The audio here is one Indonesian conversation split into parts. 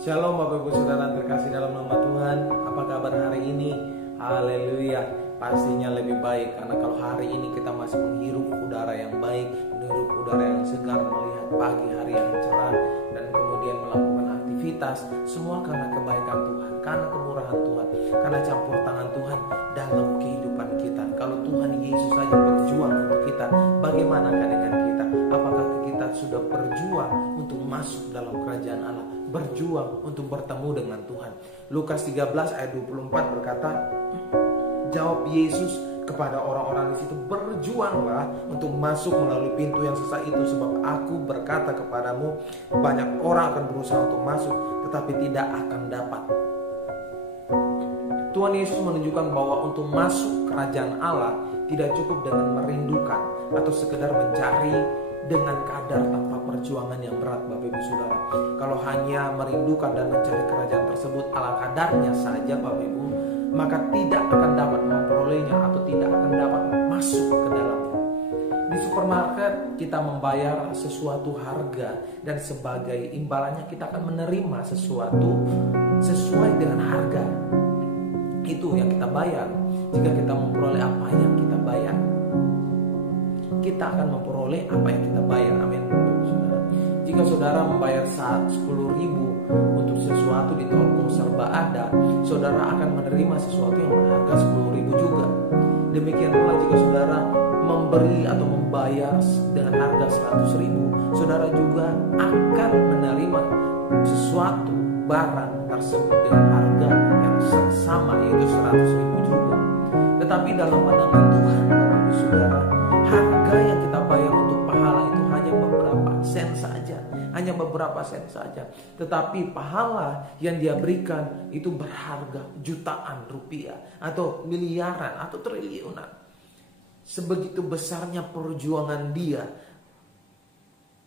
Shalom Bapak Ibu Saudara terkasih dalam nama Tuhan. Apa kabar hari ini? Haleluya. Pastinya lebih baik, karena kalau hari ini kita masih menghirup udara yang baik, menghirup udara yang segar, melihat pagi hari yang cerah, dan kemudian melakukan aktivitas, semua karena kebaikan Tuhan, karena kemurahan Tuhan, karena campur tangan Tuhan dalam kehidupan kita. Kalau Tuhan Yesus saja berjuang untuk kita, bagaimana dengan kita? Apakah kita sudah berjuang untuk masuk dalam kerajaan Allah, berjuang untuk bertemu dengan Tuhan? Lukas 13 ayat 24 berkata, jawab Yesus kepada orang-orang di situ, berjuanglah untuk masuk melalui pintu yang sesak itu, sebab aku berkata kepadamu, banyak orang akan berusaha untuk masuk, tetapi tidak akan dapat. Tuhan Yesus menunjukkan bahwa untuk masuk kerajaan Allah tidak cukup dengan merindukan atau sekedar mencari dengan kadar tanpa perjuangan yang berat, Bapak Ibu Saudara. Kalau hanya merindukan dan mencari kerajaan tersebut ala kadarnya saja, Bapak Ibu, maka tidak akan dapat memperolehnya atau tidak akan dapat masuk ke dalamnya. Di supermarket kita membayar sesuatu harga, dan sebagai imbalannya kita akan menerima sesuatu sesuai dengan harga itu yang kita bayar. Jika kita memperoleh apa yang kita bayar, kita akan memperoleh apa yang kita bayar. Amin, Bapak Saudara. Jika saudara membayar 10.000 untuk sesuatu di toko serba ada, saudara akan menerima sesuatu yang berharga 10.000 juga. Demikian pula jika saudara memberi atau membayar dengan harga 100.000, saudara juga akan menerima sesuatu barang tersebut dengan harga yang sama, yaitu 100.000 juga. Tetapi dalam pandangan Tuhan, Bapak Ibu Saudara, harga yang kita bayar untuk pahala itu hanya beberapa sen saja, hanya beberapa sen saja. Tetapi pahala yang dia berikan itu berharga jutaan rupiah, atau miliaran, atau triliunan. Sebegitu besarnya perjuangan dia,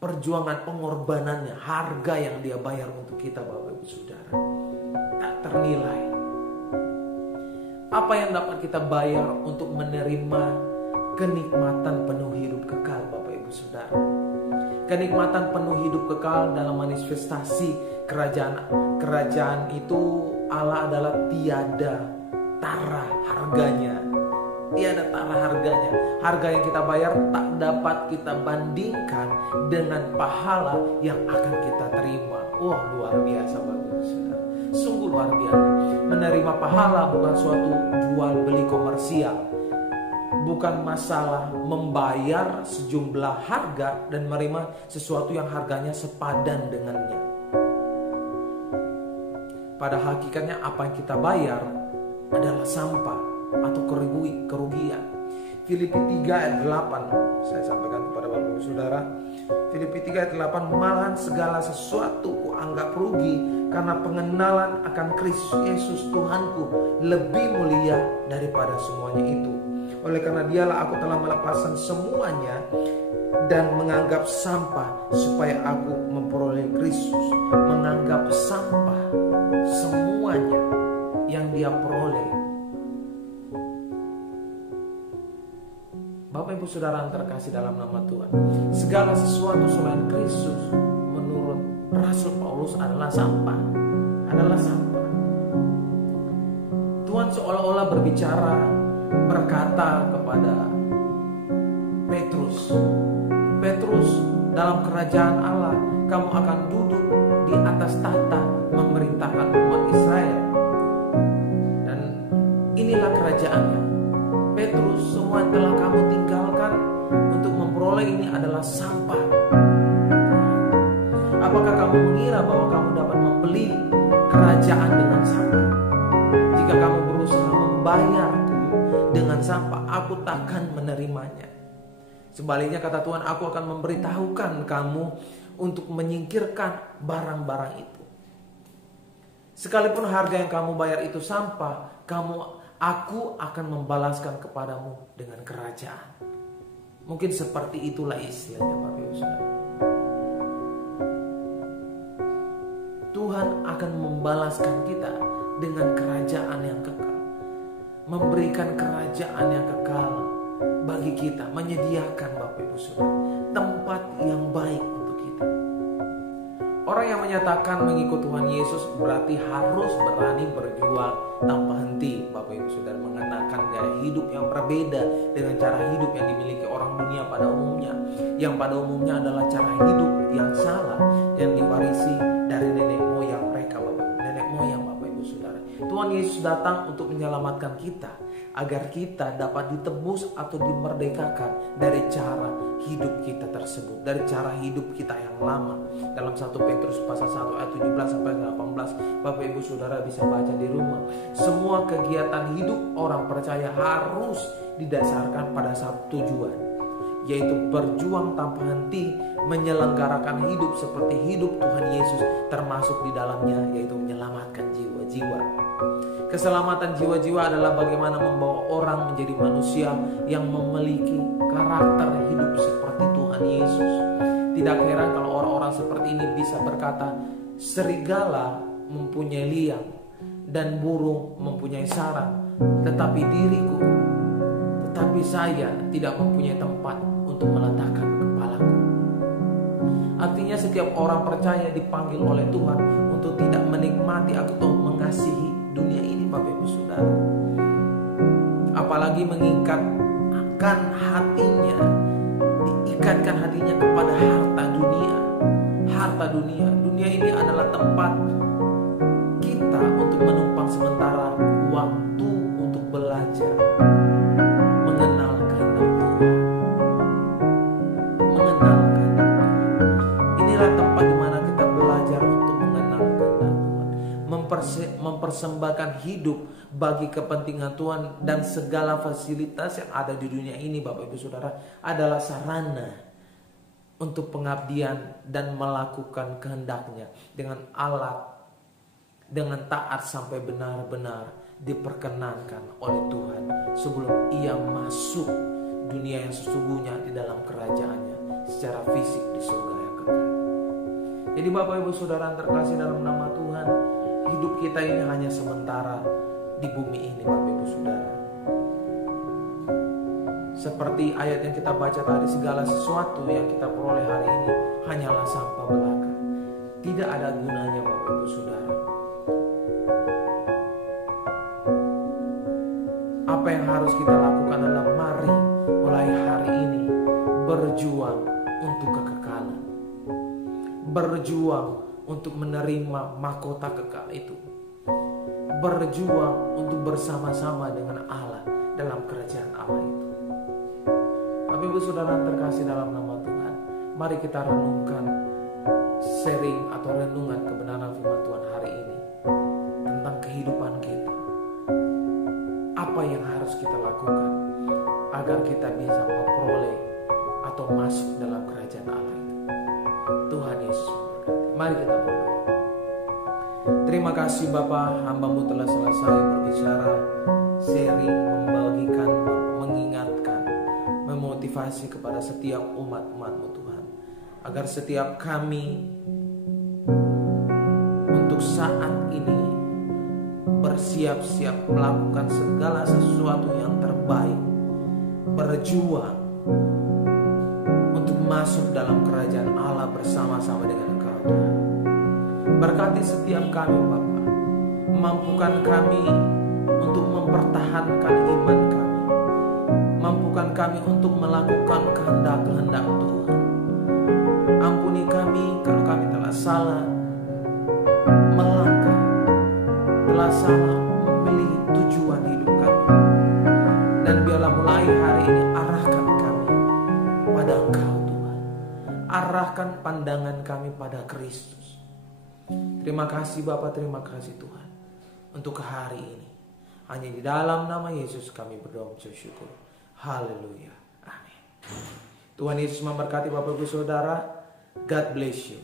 perjuangan pengorbanannya, harga yang dia bayar untuk kita, Bapak Ibu Saudara, tak ternilai. Apa yang dapat kita bayar untuk menerima kenikmatan penuh hidup kekal, Bapak Ibu Saudara? Kenikmatan penuh hidup kekal dalam manifestasi kerajaan itu Allah adalah tiada tara harganya. Tiada tara harganya. Harga yang kita bayar tak dapat kita bandingkan dengan pahala yang akan kita terima. Wah, luar biasa, Bapak Ibu Saudara. Sungguh luar biasa. Menerima pahala bukan suatu jual beli komersial. Bukan masalah membayar sejumlah harga dan menerima sesuatu yang harganya sepadan dengannya. Pada hakikatnya apa yang kita bayar adalah sampah atau kerugian. Filipi 3 ayat 8 saya sampaikan kepada Bapak Ibu Saudara. Filipi 3 ayat 8, malahan segala sesuatu kuanggap rugi karena pengenalan akan Kristus Yesus Tuhanku lebih mulia daripada semuanya itu. Oleh karena dialah aku telah melepaskan semuanya dan menganggap sampah supaya aku memperoleh Kristus. Menganggap sampah semuanya yang dia peroleh. Bapak Ibu Saudara yang terkasih dalam nama Tuhan, segala sesuatu selain Kristus menurut Rasul Paulus adalah sampah. Adalah sampah. Tuhan seolah-olah berkata kepada Petrus, dalam kerajaan Allah kamu akan duduk di atas tahta memerintahkan umat Israel, dan inilah kerajaannya. Petrus, semua yang telah kamu tinggalkan untuk memperoleh ini adalah sampah. Apakah kamu mengira bahwa kamu dapat membeli kerajaan dengan sampah? Jika kamu berusaha membayarku dengan sampah, aku takkan menerimanya. Sebaliknya kata Tuhan, aku akan memberitahukan kamu untuk menyingkirkan barang-barang itu. Sekalipun harga yang kamu bayar itu sampah, aku akan membalaskan kepadamu dengan kerajaan. Mungkin seperti itulah istilahnya, Bapak Ibu Saudara. Tuhan akan membalaskan kita dengan kerajaan yang kekal, memberikan kerajaan yang kekal bagi kita, menyediakan, Bapak Ibu Saudara, tempat yang baik untuk kita. Orang yang menyatakan mengikut Tuhan Yesus berarti harus berani berjuang tanpa henti. Bapak Ibu Saudara, mengenakan gaya hidup yang berbeda dengan cara hidup yang dimiliki orang dunia pada umumnya. Yang pada umumnya adalah cara hidup yang salah yang diwarisi dari nenek moyang mereka, nenek moyang Bapak Ibu Saudara. Tuhan Yesus datang untuk menyelamatkan kita agar kita dapat ditebus atau dimerdekakan dari cara hidup kita tersebut, dari cara hidup kita yang lama. Dalam 1 Petrus pasal 1 ayat 17 sampai 18, Bapak Ibu Saudara bisa baca di rumah. Semua kegiatan hidup orang percaya harus didasarkan pada satu tujuan, yaitu berjuang tanpa henti menyelenggarakan hidup seperti hidup Tuhan Yesus, termasuk di dalamnya yaitu menyelamatkan jiwa-jiwa. Keselamatan jiwa-jiwa adalah bagaimana membawa orang menjadi manusia yang memiliki karakter hidup seperti Tuhan Yesus. Tidak heran kalau orang-orang seperti ini bisa berkata, serigala mempunyai liang dan burung mempunyai sarang, tetapi saya tidak mempunyai tempat untuk meletakkan kepalaku. Artinya setiap orang percaya dipanggil oleh Tuhan untuk tidak menikmati atau mengasihi dunia ini, Bapak Ibu Saudara. Apalagi diikatkan hatinya kepada harta dunia. Harta dunia. Dunia ini adalah tempat kita untuk menumpang sementara waktu untuk belajar mengenal kehendak Tuhan. Mengenal kehendak Tuhan. Inilah tempat di mana kita belajar untuk mengenal kehendak Tuhan. Mempersembahkan hidup bagi kepentingan Tuhan, dan segala fasilitas yang ada di dunia ini, Bapak Ibu Saudara, adalah sarana untuk pengabdian dan melakukan kehendaknya dengan taat sampai benar-benar diperkenankan oleh Tuhan sebelum ia masuk dunia yang sesungguhnya di dalam kerajaannya secara fisik di surga yang kekal. Jadi Bapak Ibu Saudara terkasih dalam nama Tuhan, hidup kita ini hanya sementara di bumi ini, Bapak Ibu Saudara. Seperti ayat yang kita baca tadi, segala sesuatu yang kita peroleh hari ini hanyalah sampah belaka. Tidak ada gunanya, Bapak Ibu Saudara. Apa yang harus kita lakukan adalah mari mulai hari ini berjuang untuk kekekalan. Berjuang untuk menerima mahkota kekal itu. Berjuang untuk bersama-sama dengan Allah dalam kerajaan Allah itu. Bapak Ibu Saudara terkasih dalam nama Tuhan, mari kita renungkan sharing atau renungan kebenaran firman Tuhan hari ini tentang kehidupan kita. Apa yang harus kita lakukan agar kita bisa memperoleh atau masuk dalam kerajaan Allah itu. Tuhan Yesus memberkati. Mari kita berdoa. Terima kasih Bapa, hamba-Mu telah selesai berbicara, sharing, membagikan, mengingatkan, memotivasi kepada setiap umat-umat-Mu Tuhan, agar setiap kami untuk saat ini bersiap-siap melakukan segala sesuatu yang terbaik, berjuang untuk masuk dalam kerajaan Allah bersama-sama dengan Engkau Tuhan. Berkati setiap kami Bapa, mampukan kami untuk mempertahankan iman kami, mampukan kami untuk melakukan kehendak-kehendak Tuhan. Ampuni kami kalau kami telah salah melangkah, telah salah memilih tujuan hidup kami. Dan biarlah mulai hari ini arahkan kami pada Engkau Tuhan. Arahkan pandangan kami pada Kristus. Terima kasih Bapak, terima kasih Tuhan untuk hari ini. Hanya di dalam nama Yesus kami berdoa bersyukur. Haleluya. Amin. Tuhan Yesus memberkati Bapak Ibu Saudara. God bless you.